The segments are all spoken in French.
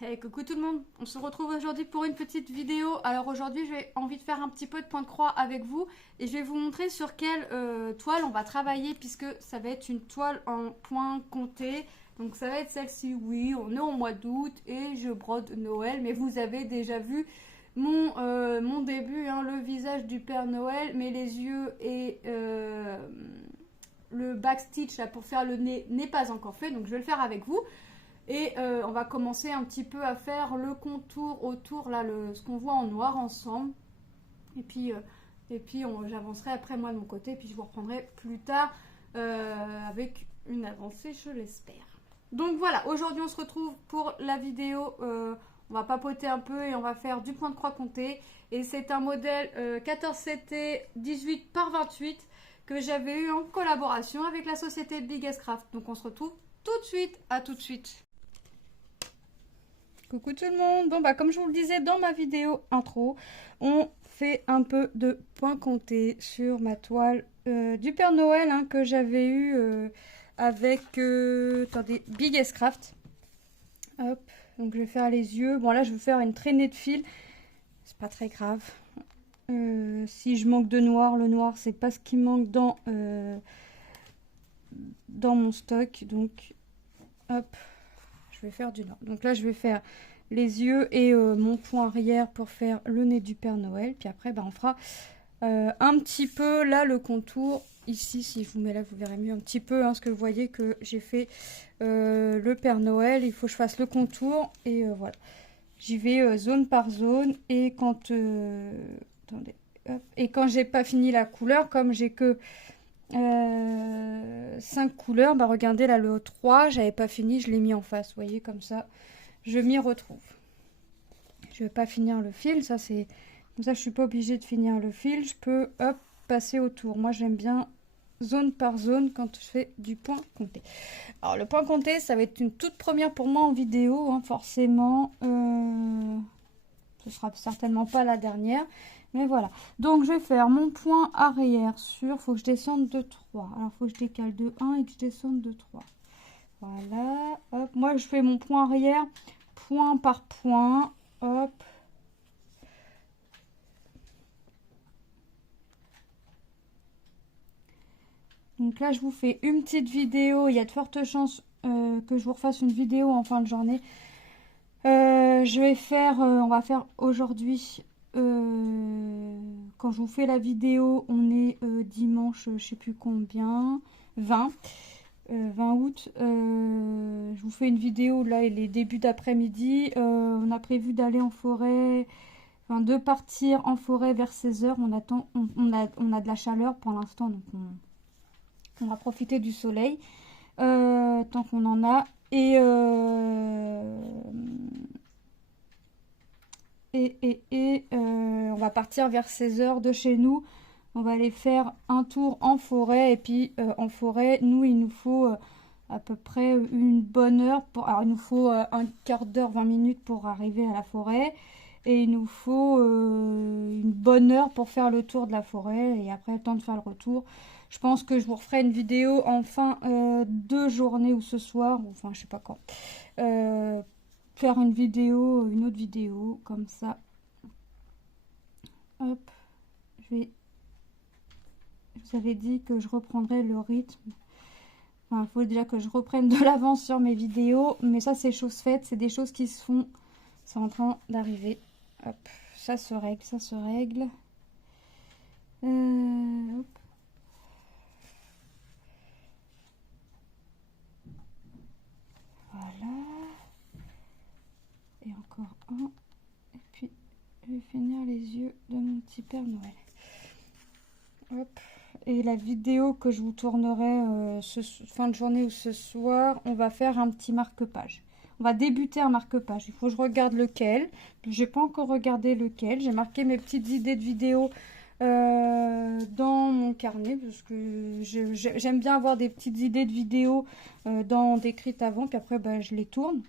Hey, coucou tout le monde, on se retrouve aujourd'hui pour une petite vidéo. Alors aujourd'hui j'ai envie de faire un petit peu de point de croix avec vous et je vais vous montrer sur quelle toile on va travailler puisque ça va être une toile en point compté. Donc ça va être celle-ci, oui, on est au mois d'août et je brode Noël, mais vous avez déjà vu mon début, hein, le visage du Père Noël, mais les yeux et le backstitch là, pour faire le nez n'est pas encore fait, donc je vais le faire avec vous. Et on va commencer un petit peu à faire le contour autour, là, ce qu'on voit en noir ensemble. Et puis, j'avancerai après moi de mon côté, et puis je vous reprendrai plus tard avec une avancée, je l'espère. Donc voilà, aujourd'hui on se retrouve pour la vidéo. On va papoter un peu et on va faire du point de croix compté. Et c'est un modèle 14CT 18 par 28 que j'avais eu en collaboration avec la société Biggest Craft. Donc on se retrouve tout de suite, à tout de suite. Coucou tout le monde. Bon bah comme je vous le disais dans ma vidéo intro, on fait un peu de point compté sur ma toile du Père Noël, hein, que j'avais eu avec attendez, Biggest Craft. Hop, donc je vais faire les yeux. Bon là je vais faire une traînée de fil. C'est pas très grave. Si je manque de noir, le noir c'est pas ce qui manque dans mon stock. Donc hop. Je vais faire du noir. Donc là, je vais faire les yeux et mon point arrière pour faire le nez du Père Noël. Puis après, on fera un petit peu là le contour. Ici, si je vous mets là, vous verrez mieux un petit peu, hein, ce que vous voyez que j'ai fait le Père Noël. Il faut que je fasse le contour et voilà. J'y vais zone par zone. Et quand attendez, hop. Et quand j'ai pas fini la couleur, comme j'ai que 5 couleurs, regardez là le 3, j'avais pas fini, je l'ai mis en face, vous voyez, comme ça je m'y retrouve. Je vais pas finir le fil, ça c'est comme ça, je suis pas obligée de finir le fil, je peux hop passer autour. Moi j'aime bien zone par zone quand je fais du point compté. Alors le point compté, ça va être une toute première pour moi en vidéo, hein, forcément ce sera certainement pas la dernière. Mais voilà, donc je vais faire mon point arrière sur, faut que je descende de 3. Alors faut que je décale de 1 et que je descende de 3. Voilà, hop, moi je fais mon point arrière, point par point, hop. Donc là je vous fais une petite vidéo, il y a de fortes chances que je vous refasse une vidéo en fin de journée. Je vais faire, on va faire aujourd'hui... quand je vous fais la vidéo, on est dimanche, je sais plus combien, 20 août. Je vous fais une vidéo, là il est début d'après-midi. On a prévu d'aller en forêt, enfin de partir en forêt vers 16h. On attend, on a de la chaleur pour l'instant, donc on va profiter du soleil tant qu'on en a. On va partir vers 16h de chez nous. On va aller faire un tour en forêt. Et puis en forêt, nous, il nous faut à peu près une bonne heure. Alors, il nous faut un quart d'heure, 20 minutes pour arriver à la forêt. Et il nous faut une bonne heure pour faire le tour de la forêt. Et après, le temps de faire le retour. Je pense que je vous referai une vidéo en fin de journée ou ce soir. Enfin, je sais pas quand. Faire une vidéo, une autre vidéo, comme ça. Hop, je vous avais dit que je reprendrai le rythme. Enfin, il faut déjà que je reprenne de l'avance sur mes vidéos, mais ça c'est chose faite, c'est des choses qui se font. C'est en train d'arriver. Hop, ça se règle, ça se règle. Hop. Voilà. Et encore un. Et puis, je vais finir les yeux de mon petit Père Noël. Hop. Et la vidéo que je vous tournerai fin de journée ou ce soir, on va faire un petit marque-page. On va débuter un marque-page. Il faut que je regarde lequel. J'ai pas encore regardé lequel. J'ai marqué mes petites idées de vidéos dans mon carnet parce que j'aime bien avoir des petites idées de vidéos décrites avant. Puis après, je les tourne.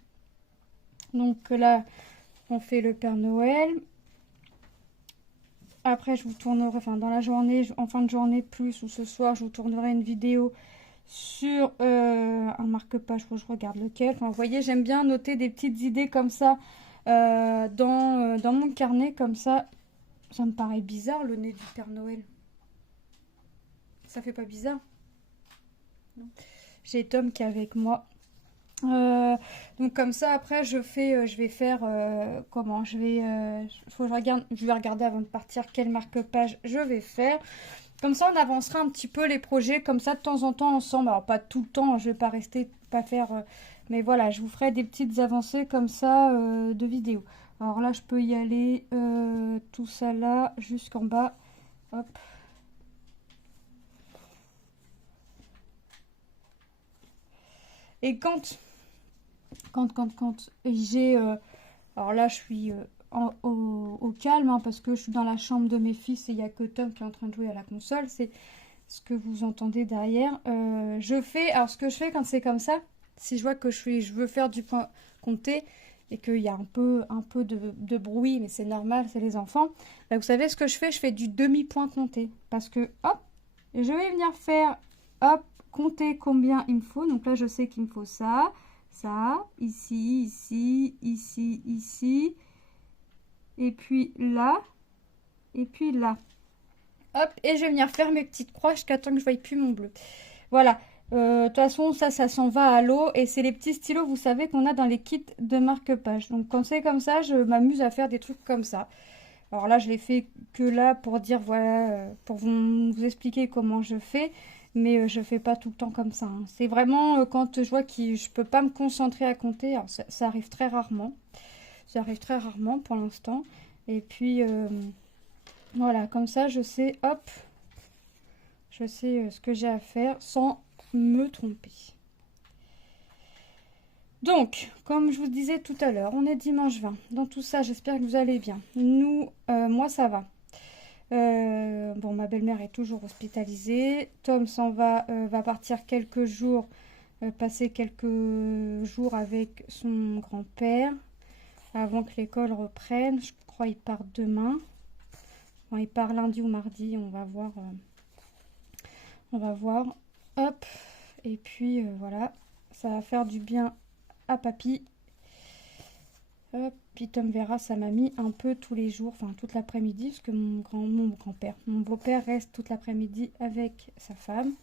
Donc là, on fait le Père Noël. Après, je vous tournerai, enfin dans la journée, en fin de journée plus, ou ce soir, je vous tournerai une vidéo sur un marque-page, faut que je regarde lequel. Enfin, vous voyez, j'aime bien noter des petites idées comme ça dans mon carnet, comme ça. Ça me paraît bizarre, le nez du Père Noël. Ça fait pas bizarre? Non. J'ai Tom qui est avec moi. Donc comme ça, après, je vais faire comment? Je vais regarder avant de partir quel marque-page je vais faire. Comme ça, on avancera un petit peu les projets, comme ça, de temps en temps, ensemble. Alors, pas tout le temps, je vais pas rester, pas faire... mais voilà, je vous ferai des petites avancées comme ça de vidéos. Alors là, je peux y aller, tout ça là, jusqu'en bas. Hop. Et quand j'ai... alors là, je suis au calme, hein, parce que je suis dans la chambre de mes fils et il n'y a que Tom qui est en train de jouer à la console. C'est ce que vous entendez derrière. Alors ce que je fais quand c'est comme ça, si je vois que je veux faire du point compté et qu'il y a un peu de bruit, mais c'est normal, c'est les enfants, bah, vous savez ce que je fais du demi-point compté. Parce que, hop, je vais venir faire, hop, compter combien il me faut. Donc là, je sais qu'il me faut ça, ça, ici, ici, ici, ici, et puis là, et puis là. Hop, et je vais venir faire mes petites croix jusqu'à temps que je ne voie plus mon bleu. Voilà. De toute façon, ça s'en va à l'eau. Et c'est les petits stylos, vous savez, qu'on a dans les kits de marque-page. Donc, quand c'est comme ça, je m'amuse à faire des trucs comme ça. Alors là, je l'ai fait que là pour dire, voilà, pour vous expliquer comment je fais. Mais je fais pas tout le temps comme ça, hein. C'est vraiment quand je vois que je peux pas me concentrer à compter. Alors, ça arrive très rarement. Ça arrive très rarement pour l'instant. Et puis... voilà, comme ça, je sais, hop, je sais ce que j'ai à faire sans me tromper. Donc, comme je vous disais tout à l'heure, on est dimanche 20. Dans tout ça, j'espère que vous allez bien. Moi, ça va. Bon, ma belle-mère est toujours hospitalisée. Tom va partir quelques jours, passer quelques jours avec son grand-père avant que l'école reprenne. Je crois qu'il part demain. Bon, il part lundi ou mardi, on va voir. On va voir. Hop. Et puis voilà. Ça va faire du bien à papy. Hop. Puis Tom verra sa mamie un peu tous les jours, enfin toute l'après-midi, parce que mon beau-père reste toute l'après-midi avec sa femme.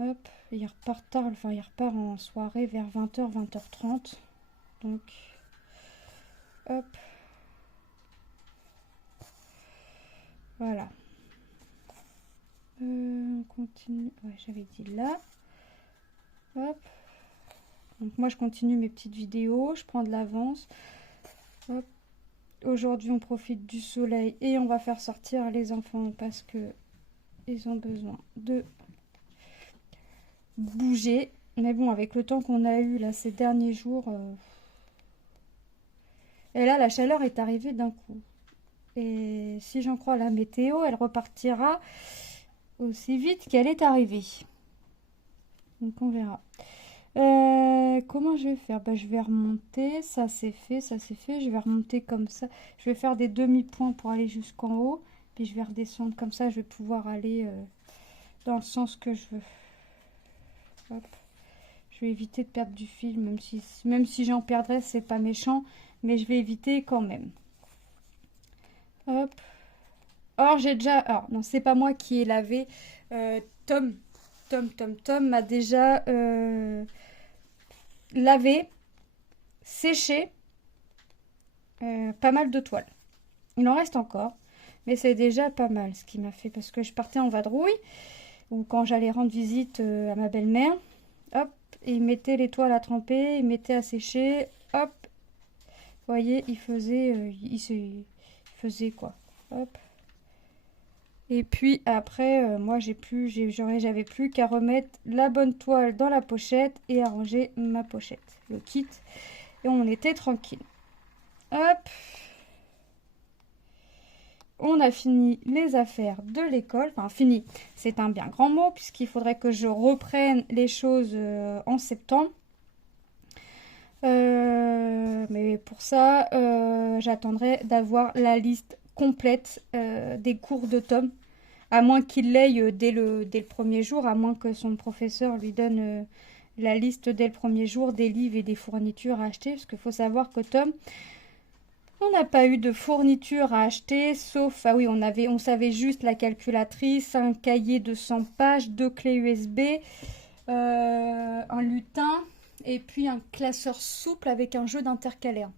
Hop. Il repart tard, enfin il repart en soirée vers 20h, 20h30. Donc, hop. Voilà. On continue. Ouais, j'avais dit là. Hop. Donc moi je continue mes petites vidéos, je prends de l'avance. Hop. Aujourd'hui on profite du soleil et on va faire sortir les enfants parce que ils ont besoin de bouger. Mais bon, avec le temps qu'on a eu là ces derniers jours, et là la chaleur est arrivée d'un coup. Et si j'en crois la météo, elle repartira aussi vite qu'elle est arrivée. Donc on verra. Comment je vais faire? Bah, je vais remonter, ça c'est fait, ça c'est fait. Je vais remonter comme ça. Je vais faire des demi-points pour aller jusqu'en haut. Puis je vais redescendre comme ça. Je vais pouvoir aller dans le sens que je veux. Hop. Je vais éviter de perdre du fil, même si j'en perdrais, c'est pas méchant. Mais je vais éviter quand même. Hop. Or, j'ai déjà... Alors, non, c'est pas moi qui ai lavé. Tom m'a déjà lavé, séché pas mal de toiles. Il en reste encore, mais c'est déjà pas mal ce qu'il m'a fait parce que je partais en vadrouille ou quand j'allais rendre visite à ma belle-mère. Hop, et il mettait les toiles à tremper, il mettait à sécher. Hop, vous voyez, il faisait quoi. Hop. Et puis après, moi j'avais plus qu'à remettre la bonne toile dans la pochette et à ranger ma pochette, le kit. Et on était tranquille. Hop. On a fini les affaires de l'école. Enfin, fini, c'est un bien grand mot puisqu'il faudrait que je reprenne les choses en septembre. Mais pour ça, j'attendrai d'avoir la liste complète des cours de Tom. À moins qu'il l'aille dès le premier jour, à moins que son professeur lui donne la liste dès le premier jour des livres et des fournitures à acheter. Parce qu'il faut savoir que Tom, on n'a pas eu de fournitures à acheter, sauf, ah oui, on savait juste la calculatrice, un cahier de 100 pages, 2 clés USB, un lutin, et puis un classeur souple avec un jeu d'intercalaire.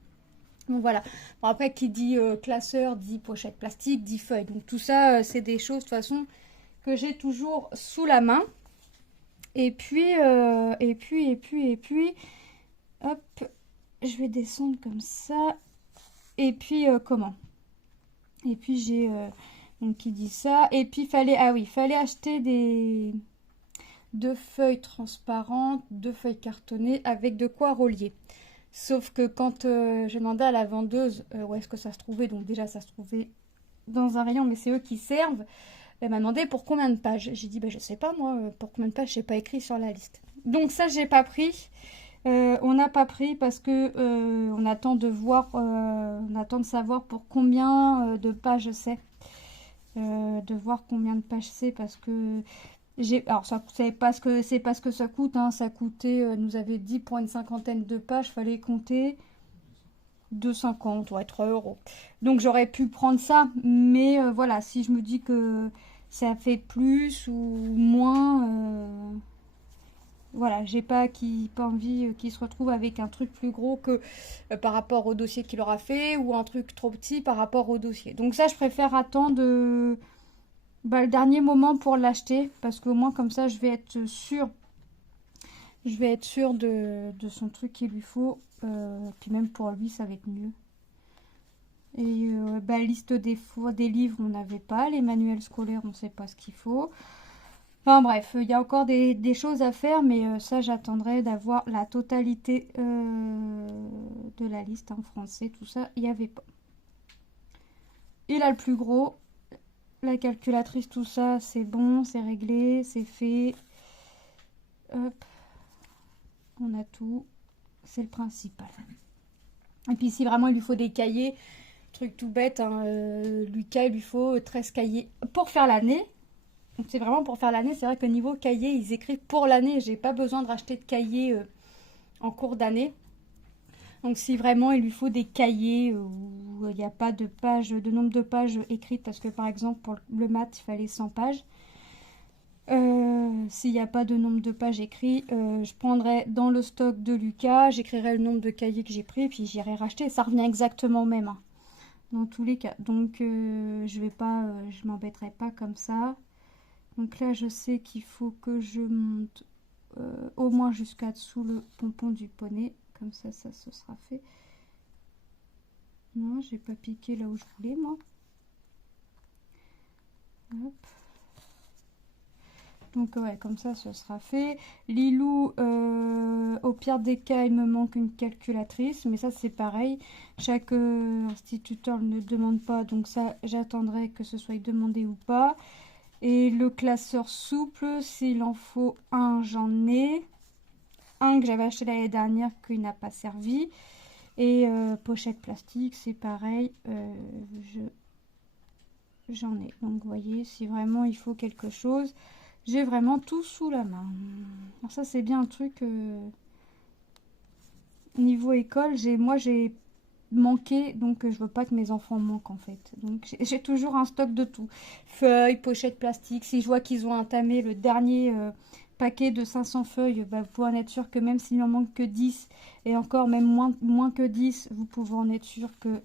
Donc voilà. Bon, après, qui dit classeur, dit pochette plastique, dit feuille. Donc tout ça, c'est des choses de toute façon que j'ai toujours sous la main. Et puis, hop, je vais descendre comme ça. Et puis, comment? Et puis, j'ai, donc, qui dit ça. Et puis, fallait acheter deux feuilles transparentes, 2 feuilles cartonnées avec de quoi relier. Sauf que quand j'ai demandé à la vendeuse où est-ce que ça se trouvait, donc déjà, ça se trouvait dans un rayon, mais c'est eux qui servent. Elle m'a demandé pour combien de pages. J'ai dit, je sais pas moi, pour combien de pages, c'est pas écrit sur la liste. Donc ça, j'ai pas pris. On n'a pas pris parce que on attend de voir, on attend de savoir pour combien de pages c'est. De voir combien de pages c'est parce que alors ça c'est parce que ça coûte, hein, ça coûtait, nous avait dit pour une cinquantaine de pages, fallait compter 2,50, ouais, 3 euros. Donc j'aurais pu prendre ça, mais voilà, si je me dis que ça fait plus ou moins, voilà, j'ai pas envie qu'il se retrouve avec un truc plus gros que par rapport au dossier qu'il aura fait ou un truc trop petit par rapport au dossier. Donc ça, je préfère attendre le dernier moment pour l'acheter parce qu'au moins comme ça, je vais être sûre. Je vais être sûre de son truc qu'il lui faut. Puis même pour lui, ça va être mieux. Et liste des livres, on n'avait pas. Les manuels scolaires, on ne sait pas ce qu'il faut. Enfin bref, il y a encore des choses à faire, mais ça, j'attendrai d'avoir la totalité de la liste en français. Tout ça, il n'y avait pas. Il a le plus gros. La calculatrice, tout ça, c'est bon, c'est réglé, c'est fait. Hop. On a tout. C'est le principal. Et puis si vraiment il lui faut des cahiers, truc tout bête, hein, Lucas, il lui faut 13 cahiers pour faire l'année. Donc c'est vraiment pour faire l'année. C'est vrai que niveau cahier, ils écrivent pour l'année. J'ai pas besoin de racheter de cahiers en cours d'année. Donc si vraiment il lui faut des cahiers où il n'y a pas de nombre de pages écrites, parce que par exemple pour le maths, il fallait 100 pages. S'il n'y a pas de nombre de pages écrites, je prendrai dans le stock de Lucas, j'écrirai le nombre de cahiers que j'ai pris, puis j'irai racheter. Ça revient exactement au même, hein, dans tous les cas. Donc je m'embêterai pas comme ça. Donc là, je sais qu'il faut que je monte au moins jusqu'à dessous le pompon du poney. Comme ça se sera fait. Non, j'ai pas piqué là où je voulais, moi. Hop. Donc ouais, comme ça, ce sera fait. Lilou, au pire des cas, il me manque une calculatrice. Mais ça, c'est pareil. Chaque instituteur ne demande pas. Donc ça, j'attendrai que ce soit demandé ou pas. Et le classeur souple, s'il en faut un, j'en ai. Un que j'avais acheté l'année dernière, qui n'a pas servi. Et pochette plastique, c'est pareil. J'en ai. Donc vous voyez, si vraiment il faut quelque chose... J'ai vraiment tout sous la main. Alors ça, c'est bien un truc... niveau école, moi, j'ai manqué, donc je veux pas que mes enfants manquent, en fait. Donc, j'ai toujours un stock de tout. Feuilles, pochettes plastiques. Si je vois qu'ils ont entamé le dernier paquet de 500 feuilles, vous pouvez en être sûr que même s'il en manque que 10, et encore même moins que 10, vous pouvez en être sûr que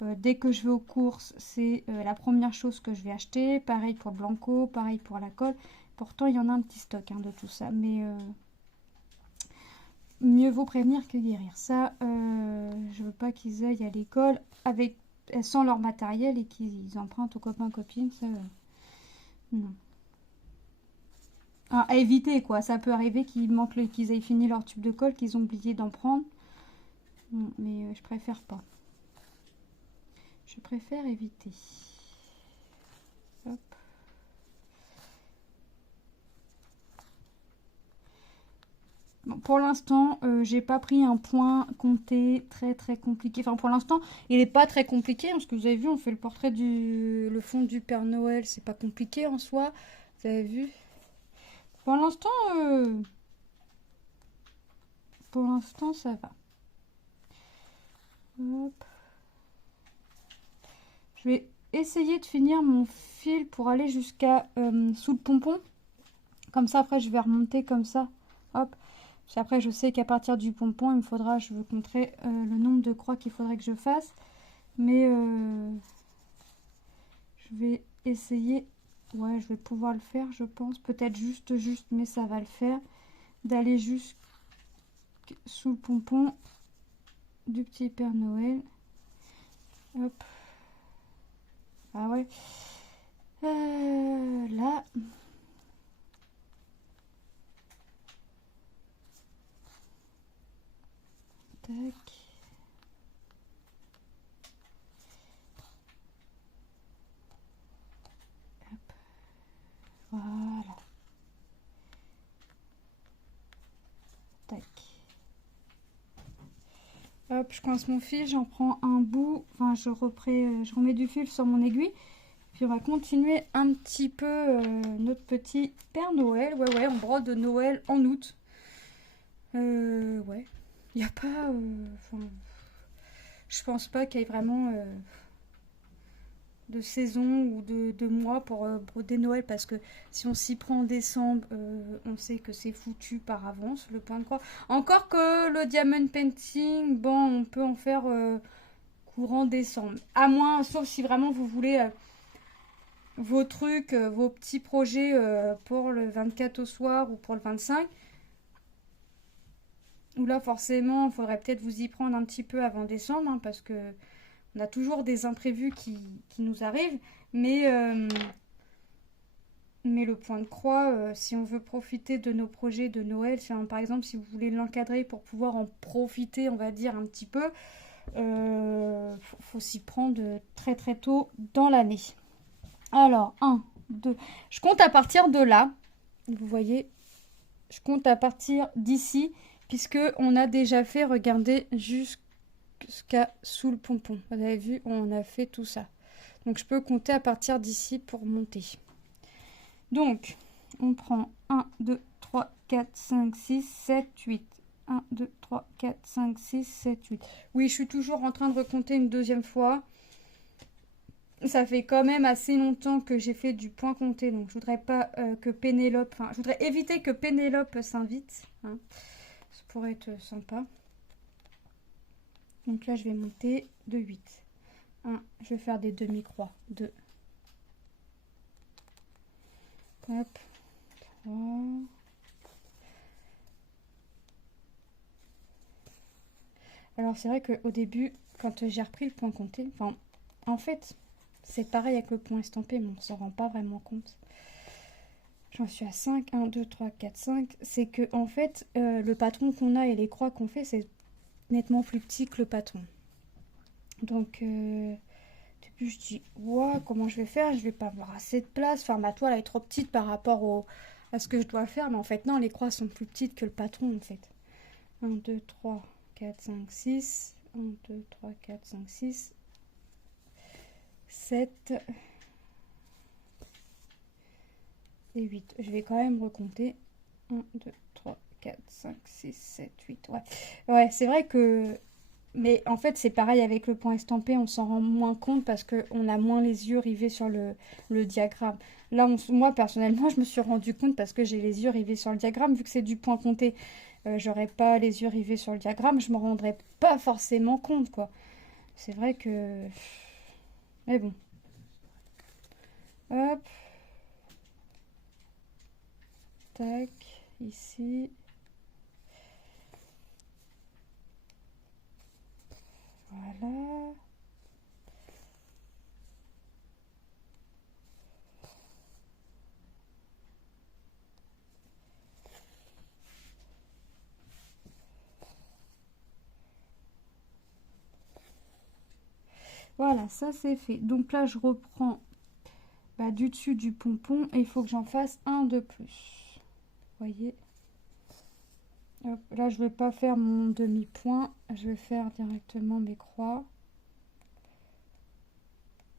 dès que je vais aux courses, c'est la première chose que je vais acheter. Pareil pour le blanco, pareil pour la colle. Pourtant, il y en a un petit stock, hein, de tout ça. Mais mieux vaut prévenir que guérir. Ça, je veux pas qu'ils aillent à l'école sans leur matériel et qu'ils empruntent aux copains copines. Ça, non. À éviter, quoi. Ça peut arriver qu'ils aient fini leur tube de colle, qu'ils ont oublié d'en prendre. Non, mais je préfère pas. Je préfère éviter. Hop. Bon, pour l'instant, j'ai pas pris un point compté très compliqué. Enfin, pour l'instant, il est pas très compliqué. Hein, parce que vous avez vu, on fait le portrait le fond du Père Noël. C'est pas compliqué en soi. Vous avez vu? Pour l'instant, ça va. Hop. Je vais essayer de finir mon fil pour aller jusqu'à sous le pompon. Comme ça, après, je vais remonter comme ça. Hop. Puis après, je sais qu'à partir du pompon, il me faudra, je vous compterai le nombre de croix qu'il faudrait que je fasse. Mais je vais essayer, ouais, je vais pouvoir le faire, je pense. Peut-être juste, mais ça va le faire. D'aller jusque sous le pompon du petit Père Noël. Hop. Ah ouais. Là. Tac. Hop. Voilà. Tac. Hop, je coince mon fil, j'en prends un bout. Enfin, je remets du fil sur mon aiguille. Puis on va continuer un petit peu notre petit Père Noël. Ouais, on brode de Noël en août. Ouais. Il n'y a pas... je pense pas qu'il y ait vraiment de saison ou de mois pour broder Noël. Parce que si on s'y prend en décembre, on sait que c'est foutu par avance, le point de croix. Encore que le diamond painting, bon, on peut en faire courant décembre. À moins, sauf si vraiment vous voulez... vos trucs, vos petits projets pour le 24 au soir ou pour le 25. Ou là, forcément, il faudrait peut-être vous y prendre un petit peu avant décembre, hein, parce que on a toujours des imprévus qui nous arrivent. Mais le point de croix, si on veut profiter de nos projets de Noël, par exemple, si vous voulez l'encadrer pour pouvoir en profiter, on va dire, un petit peu, faut s'y prendre très tôt dans l'année. Alors, 1, 2. Je compte à partir de là. Vous voyez, je compte à partir d'ici, puisque on a déjà fait, regardez, jusqu'à sous le pompon. Vous avez vu, on a fait tout ça. Donc, je peux compter à partir d'ici pour monter. Donc, on prend 1, 2, 3, 4, 5, 6, 7, 8. 1, 2, 3, 4, 5, 6, 7, 8. Oui, je suis toujours en train de recompter une deuxième fois. Ça fait quand même assez longtemps que j'ai fait du point compté, donc je voudrais pas que Pénélope... Enfin, je voudrais éviter que Pénélope s'invite. Hein. Ça pourrait être sympa. Donc là, je vais monter de 8. 1, je vais faire des demi-croix. 2. Hop. 3. Alors, c'est vrai qu'au début, quand j'ai repris le point compté... Enfin, en fait... C'est pareil avec le point estampé, mais on ne s'en rend pas vraiment compte. J'en suis à 5, 1, 2, 3, 4, 5. C'est que, en fait, le patron qu'on a et les croix qu'on fait, c'est nettement plus petit que le patron. Donc, au début, je dis, wow, comment je vais faire? Je vais pas avoir assez de place. Enfin, ma toile elle est trop petite par rapport à ce que je dois faire. Mais en fait, non, les croix sont plus petites que le patron, en fait. 1, 2, 3, 4, 5, 6. 1, 2, 3, 4, 5, 6. 7 et 8. Je vais quand même recompter. 1, 2, 3, 4, 5, 6, 7, 8. Ouais, c'est vrai que... Mais en fait, c'est pareil avec le point estampé. On s'en rend moins compte parce qu'on a moins les yeux rivés sur le diagramme. Là, moi, personnellement, je me suis rendu compte parce que j'ai les yeux rivés sur le diagramme. Vu que c'est du point compté, j'aurais pas les yeux rivés sur le diagramme. Je me rendrais pas forcément compte, quoi. C'est vrai que... Mais bon. Hop. Tac. Ici. Voilà. Voilà, ça c'est fait. Donc là, je reprends du dessus du pompon et il faut que j'en fasse un de plus. Vous voyez? Hop, là, je vais pas faire mon demi-point. Je vais faire directement mes croix.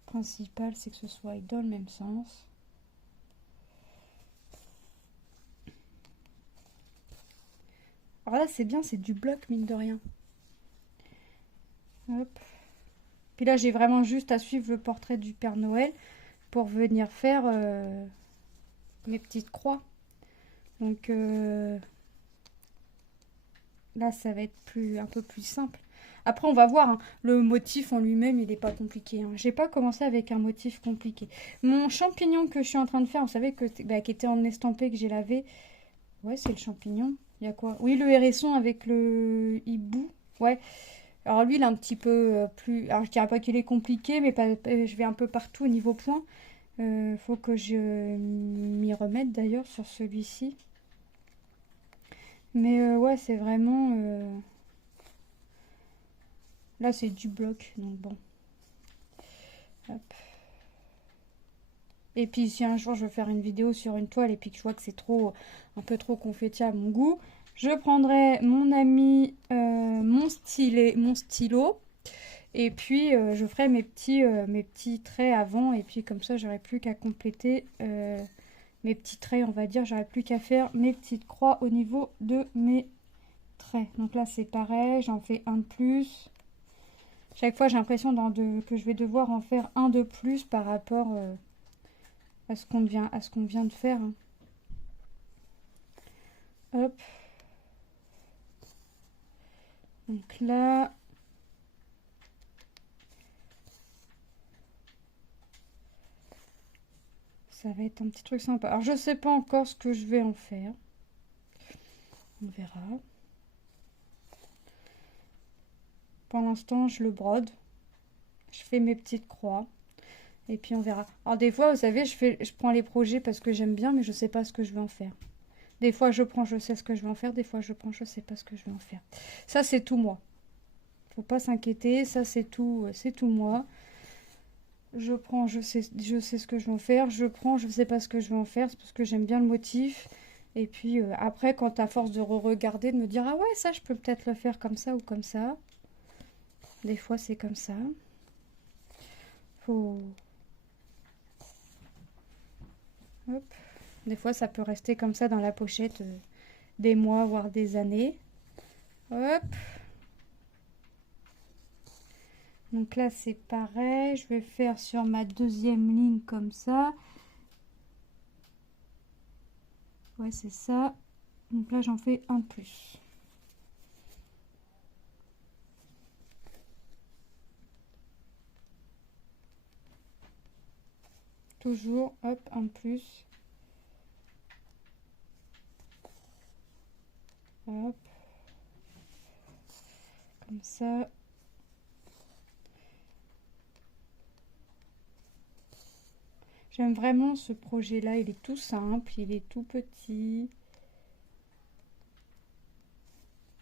Le principal, c'est que ce soit dans le même sens. Alors là, c'est bien, c'est du bloc, mine de rien. Hop. Puis là, j'ai vraiment juste à suivre le portrait du Père Noël pour venir faire mes petites croix. Donc là, ça va être un peu plus simple. Après, on va voir, hein. Le motif en lui-même, il n'est pas compliqué, hein. J'ai pas commencé avec un motif compliqué. Mon champignon que je suis en train de faire, vous savez, qui était en estampé, que j'ai lavé. Ouais, c'est le champignon. Il y a quoi? Oui, le hérisson avec le hibou. Ouais. Alors lui, il est un petit peu plus... Alors, je dirais pas qu'il est compliqué, mais je vais un peu partout au niveau point. Faut que je m'y remette d'ailleurs sur celui-ci. Mais ouais, c'est vraiment... Là, c'est du bloc, donc bon. Hop. Et puis, si un jour je veux faire une vidéo sur une toile et puis que je vois que c'est un peu trop confetti à mon goût, je prendrai mon ami, mon stylo. Et puis, je ferai mes petits traits avant. Et puis, comme ça, j'aurai plus qu'à compléter mes petits traits, on va dire. J'aurai plus qu'à faire mes petites croix au niveau de mes traits. Donc là, c'est pareil. J'en fais un de plus. Chaque fois, j'ai l'impression que je vais devoir en faire un de plus par rapport à ce qu'on vient de faire, hein. Hop. Donc là... Ça va être un petit truc sympa. Alors, je sais pas encore ce que je vais en faire. On verra. Pour l'instant, je le brode. Je fais mes petites croix. Et puis, on verra. Alors, des fois, vous savez, je prends les projets parce que j'aime bien, mais je sais pas ce que je vais en faire. Des fois, je prends, je sais ce que je vais en faire. Des fois, je prends, je sais pas ce que je vais en faire. Ça, c'est tout moi. Faut pas s'inquiéter. Ça, c'est tout moi. Je prends, je sais ce que je vais en faire. Je prends, je sais pas ce que je vais en faire. C'est parce que j'aime bien le motif. Et puis après, quand à force de re-regarder, de me dire, ah ouais, ça, je peux peut-être le faire comme ça ou comme ça. Des fois, c'est comme ça. Faut... Hop. Des fois, ça peut rester comme ça dans la pochette des mois, voire des années. Hop. Donc là, c'est pareil. Je vais faire sur ma deuxième ligne comme ça. Ouais, c'est ça. Donc là, j'en fais un de plus. Toujours, hop, un de plus. Hop. Comme ça. J'aime vraiment ce projet-là. Il est tout simple, il est tout petit.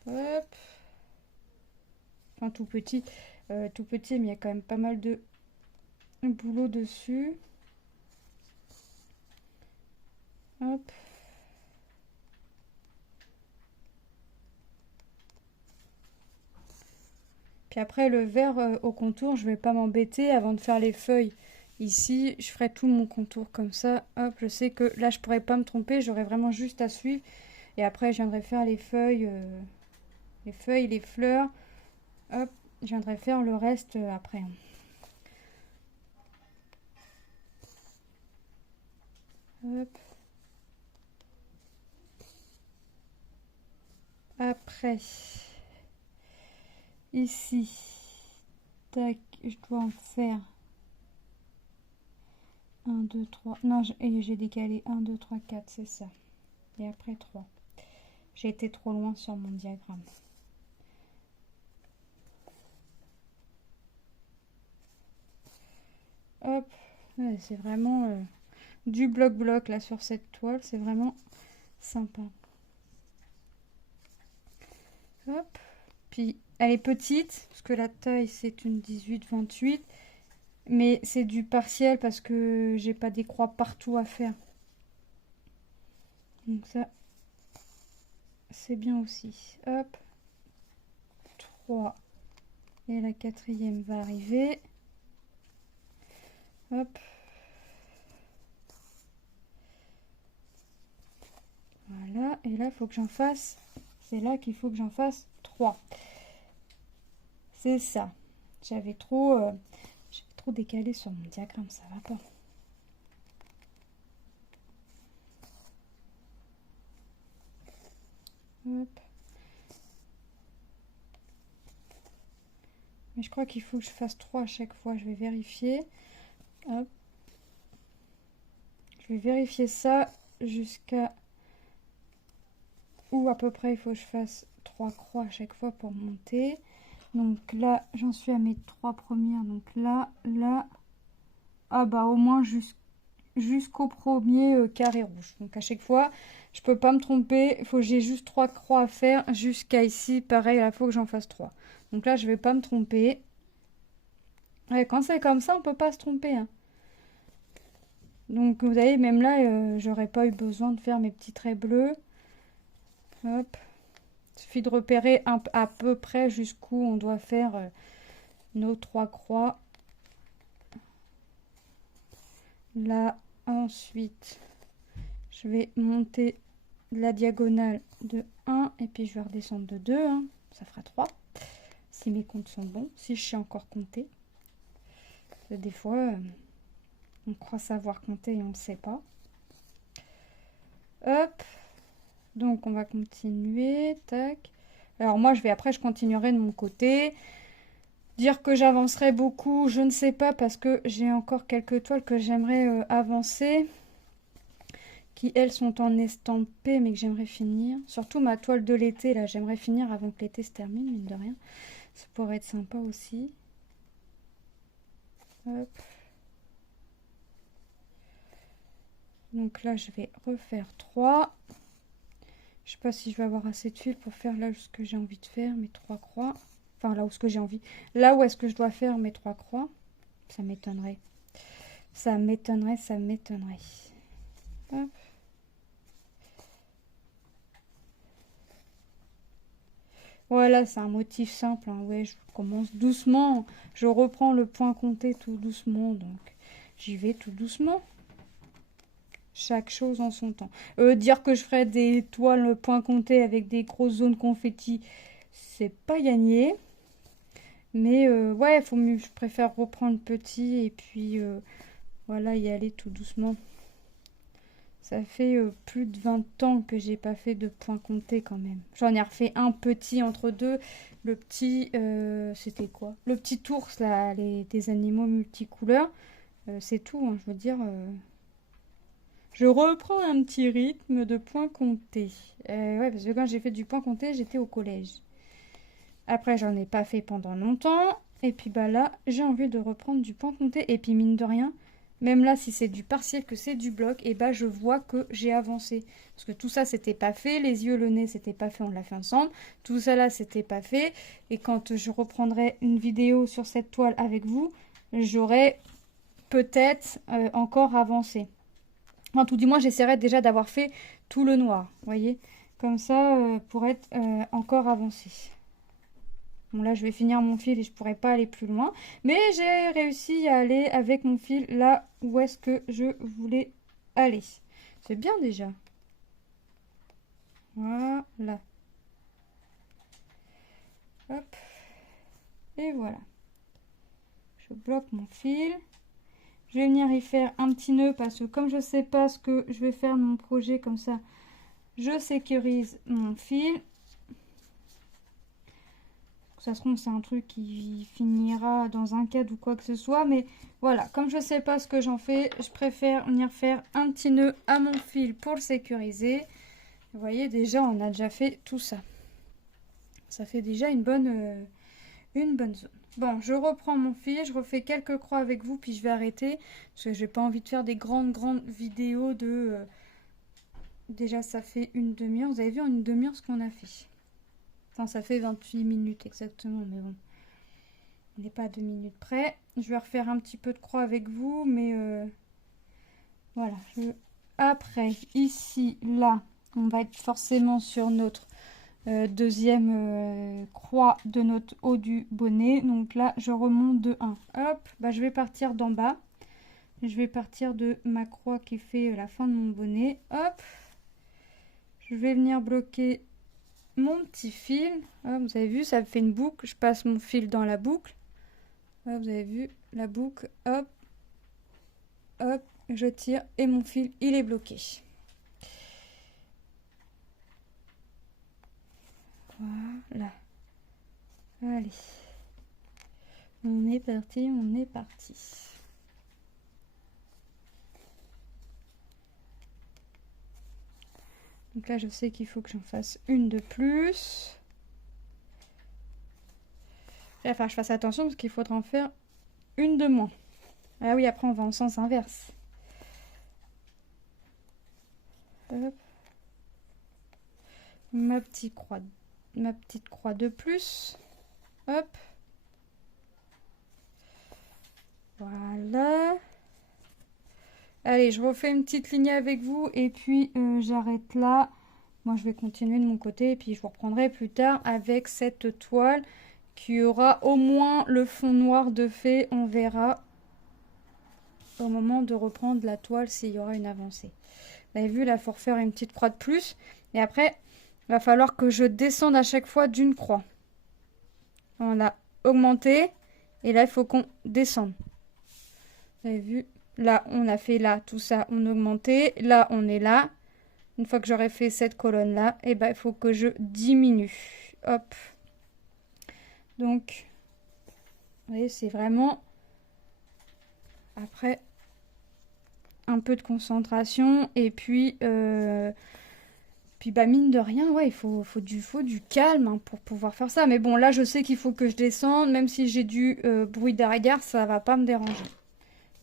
Hop. Enfin, tout petit, mais il y a quand même pas mal de boulot dessus. Hop. Puis après, le vert au contour, je vais pas m'embêter avant de faire les feuilles. Ici, je ferai tout mon contour comme ça. Hop, je sais que là, je pourrais pas me tromper. J'aurai vraiment juste à suivre. Et après, je viendrai faire les feuilles, les fleurs. Hop, je viendrai faire le reste après. Hop. Après, ici, tac, je dois en faire 1, 2, 3. Non, j'ai décalé 1, 2, 3, 4, c'est ça. Et après 3. J'ai été trop loin sur mon diagramme. Hop, ouais, c'est vraiment du bloc-bloc là sur cette toile. C'est vraiment sympa. Hop. Puis elle est petite, parce que la taille c'est une 18-28. Mais c'est du partiel parce que j'ai pas des croix partout à faire. Donc ça, c'est bien aussi. Hop, 3. Et la 4e va arriver. Hop. Voilà, et là, il faut que j'en fasse, c'est là qu'il faut que j'en fasse 3. C'est ça. J'avais trop décalé sur mon diagramme, ça va pas. Hop. Mais je crois qu'il faut que je fasse 3 à chaque fois, je vais vérifier. Hop. Je vais vérifier ça jusqu'à où à peu près il faut que je fasse 3 croix à chaque fois pour monter. Donc là, j'en suis à mes 3 premières. Donc là, là. Ah bah au moins jusqu'au premier carré rouge. Donc à chaque fois, je peux pas me tromper. Il faut que j'ai juste 3 croix à faire jusqu'à ici. Pareil, il faut que j'en fasse 3. Donc là, je vais pas me tromper. Ouais, quand c'est comme ça, on peut pas se tromper. Hein. Donc vous voyez, même là, j'aurais pas eu besoin de faire mes petits traits bleus. Hop. Il suffit de repérer à peu près jusqu'où on doit faire nos 3 croix. Là, ensuite, je vais monter la diagonale de 1 et puis je vais redescendre de 2. Hein. Ça fera 3. Si mes comptes sont bons, si je sais encore compter. Des fois, on croit savoir compter et on ne sait pas. Hop. Donc, on va continuer. Tac. Alors, moi, je continuerai de mon côté. Dire que j'avancerai beaucoup, je ne sais pas, parce que j'ai encore quelques toiles que j'aimerais avancer. Qui, elles, sont en estampé, mais que j'aimerais finir. Surtout ma toile de l'été, là, j'aimerais finir avant que l'été se termine, mine de rien. Ça pourrait être sympa aussi. Hop. Donc là, je vais refaire 3. Je sais pas si je vais avoir assez de fil pour faire là ce que j'ai envie de faire, mes 3 croix. Enfin, là où ce que j'ai envie. Là où est-ce que je dois faire mes 3 croix. Ça m'étonnerait. Ça m'étonnerait, ça m'étonnerait. Hop. Voilà, c'est un motif simple. Hein. Ouais, je commence doucement. Je reprends le point compté tout doucement. Donc, j'y vais tout doucement. Chaque chose en son temps. Dire que je ferai des toiles point compté avec des grosses zones confetti, c'est pas gagné. Mais ouais, faut mieux, je préfère reprendre petit et puis voilà, y aller tout doucement. Ça fait plus de 20 ans que j'ai pas fait de point compté quand même. J'en ai refait un petit entre deux. Le petit, c'était quoi? Le petit ours, là, des animaux multicouleurs. C'est tout, hein, je veux dire. Je reprends un petit rythme de point compté. Ouais, parce que quand j'ai fait du point compté, j'étais au collège. Après, j'en ai pas fait pendant longtemps. Et puis bah là, j'ai envie de reprendre du point compté. Et puis mine de rien, même là, si c'est du partiel, que c'est du bloc, et bah je vois que j'ai avancé. Parce que tout ça, c'était pas fait. Les yeux, le nez, c'était pas fait. On l'a fait ensemble. Tout ça là, c'était pas fait. Et quand je reprendrai une vidéo sur cette toile avec vous, j'aurai peut-être encore avancé. Enfin, tout du moins, j'essaierai déjà d'avoir fait tout le noir. Vous voyez, comme ça, pour être encore avancé. Bon, là, je vais finir mon fil et je pourrai pas aller plus loin. Mais j'ai réussi à aller avec mon fil là où est-ce que je voulais aller. C'est bien déjà. Voilà. Hop. Et voilà. Je bloque mon fil. Je vais venir y faire un petit nœud parce que comme je sais pas ce que je vais faire de mon projet, comme ça, je sécurise mon fil. Ça se trouve, c'est un truc qui finira dans un cadre ou quoi que ce soit. Mais voilà, comme je sais pas ce que j'en fais, je préfère venir faire un petit nœud à mon fil pour le sécuriser. Vous voyez, déjà, on a déjà fait tout ça. Ça fait déjà une bonne zone. Bon, je reprends mon fil, je refais quelques croix avec vous, puis je vais arrêter. Parce que j'ai pas envie de faire des grandes vidéos de... Déjà, ça fait une demi-heure. Vous avez vu en une demi-heure ce qu'on a fait. Enfin, ça fait 28 minutes exactement, mais bon. On n'est pas à 2 minutes près. Je vais refaire un petit peu de croix avec vous, mais voilà. Après, ici, là, on va être forcément sur notre deuxième croix de notre haut du bonnet. Donc là, je remonte de 1. Hop, bah, je vais partir d'en bas. Je vais partir de ma croix qui fait la fin de mon bonnet. Hop, je vais venir bloquer mon petit fil. Hop, vous avez vu, ça fait une boucle. Je passe mon fil dans la boucle. Hop, vous avez vu la boucle. Hop, hop, je tire et mon fil, il est bloqué. Voilà. Allez. On est parti, on est parti. Donc là, je sais qu'il faut que j'en fasse une de plus. Il va falloir que je fasse attention parce qu'il faudra en faire une de moins. Ah oui, après on va en sens inverse. Hop. Ma petite croix de plus. Hop. Voilà. Allez, je refais une petite ligne avec vous et puis j'arrête là. Moi, je vais continuer de mon côté et puis je vous reprendrai plus tard avec cette toile qui aura au moins le fond noir de fée. On verra au moment de reprendre la toile s'il y aura une avancée. Vous avez vu, là, il faut refaire une petite croix de plus. Et après, il va falloir que je descende à chaque fois d'une croix. On a augmenté. Et là, il faut qu'on descende. Vous avez vu, là, on a fait là, tout ça, on a augmenté. Là, on est là. Une fois que j'aurai fait cette colonne-là, et ben, il faut que je diminue. Hop. Donc, vous voyez, c'est vraiment... Après, un peu de concentration. Et puis... Puis bah mine de rien, ouais, il faut du calme hein, pour pouvoir faire ça. Mais bon, là, je sais qu'il faut que je descende. Même si j'ai du bruit derrière, ça va pas me déranger.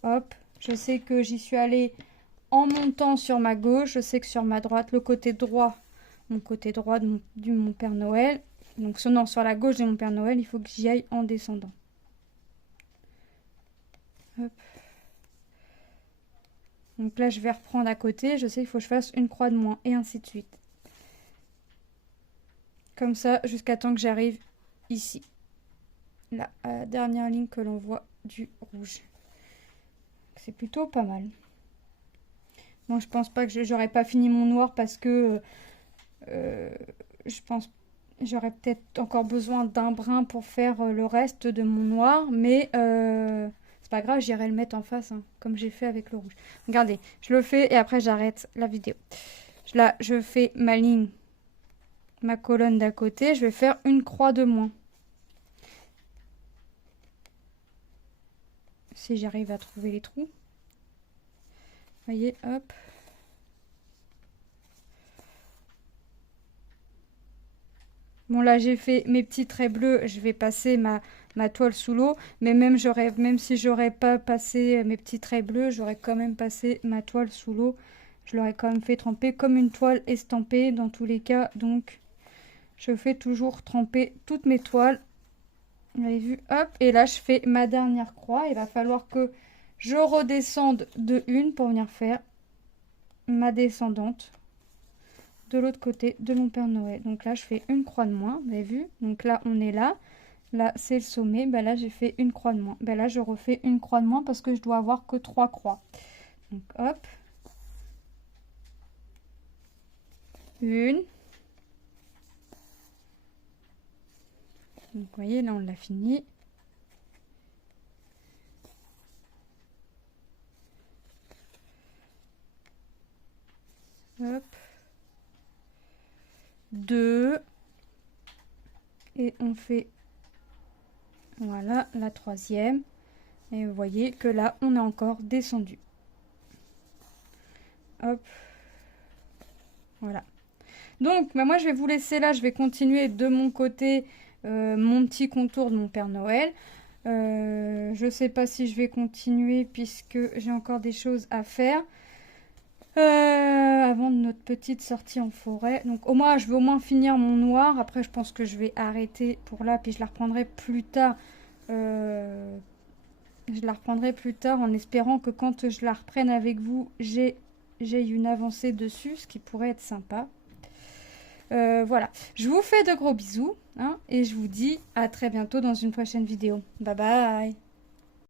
Hop, je sais que j'y suis allée en montant sur ma gauche. Je sais que sur ma droite, le côté droit, mon côté droit de mon Père Noël. Donc non, sur la gauche de mon Père Noël, il faut que j'y aille en descendant. Hop. Donc là, je vais reprendre à côté. Je sais qu'il faut que je fasse une croix de moins et ainsi de suite. Comme ça, jusqu'à temps que j'arrive ici. Là, à la dernière ligne que l'on voit du rouge. C'est plutôt pas mal. Bon, je pense pas que j'aurais pas fini mon noir parce que je pense j'aurais peut-être encore besoin d'un brin pour faire le reste de mon noir. Mais c'est pas grave, j'irai le mettre en face, hein, comme j'ai fait avec le rouge. Regardez, je le fais et après j'arrête la vidéo. Là, je fais ma ligne. Ma colonne d'à côté, je vais faire une croix de moins. Si j'arrive à trouver les trous. Voyez, hop. Bon là j'ai fait mes petits traits bleus, je vais passer ma toile sous l'eau. Mais même si j'aurais pas passé mes petits traits bleus, j'aurais quand même passé ma toile sous l'eau. Je l'aurais quand même fait tremper comme une toile estampée dans tous les cas. Donc je fais toujours tremper toutes mes toiles. Vous avez vu, hop. Et là je fais ma dernière croix. Il va falloir que je redescende de une pour venir faire ma descendante de l'autre côté de mon Père Noël. Donc là je fais une croix de moins, vous avez vu. Donc là on est là. Là c'est le sommet. Ben là j'ai fait une croix de moins. Ben là je refais une croix de moins parce que je dois avoir que 3 croix. Donc hop. Une. Donc vous voyez là on l'a fini. Hop. 2. Et on fait voilà la troisième. Et vous voyez que là on est encore descendu. Hop. Voilà. Donc bah moi je vais vous laisser là. Je vais continuer de mon côté mon petit contour de mon Père Noël. Je sais pas si je vais continuer puisque j'ai encore des choses à faire. Avant de notre petite sortie en forêt. Donc au moins je vais au moins finir mon noir. Après je pense que je vais arrêter pour là. Puis je la reprendrai plus tard. Je la reprendrai plus tard en espérant que quand je la reprenne avec vous, j'ai une avancée dessus. Ce qui pourrait être sympa. Voilà, je vous fais de gros bisous hein, et je vous dis à très bientôt dans une prochaine vidéo. Bye bye.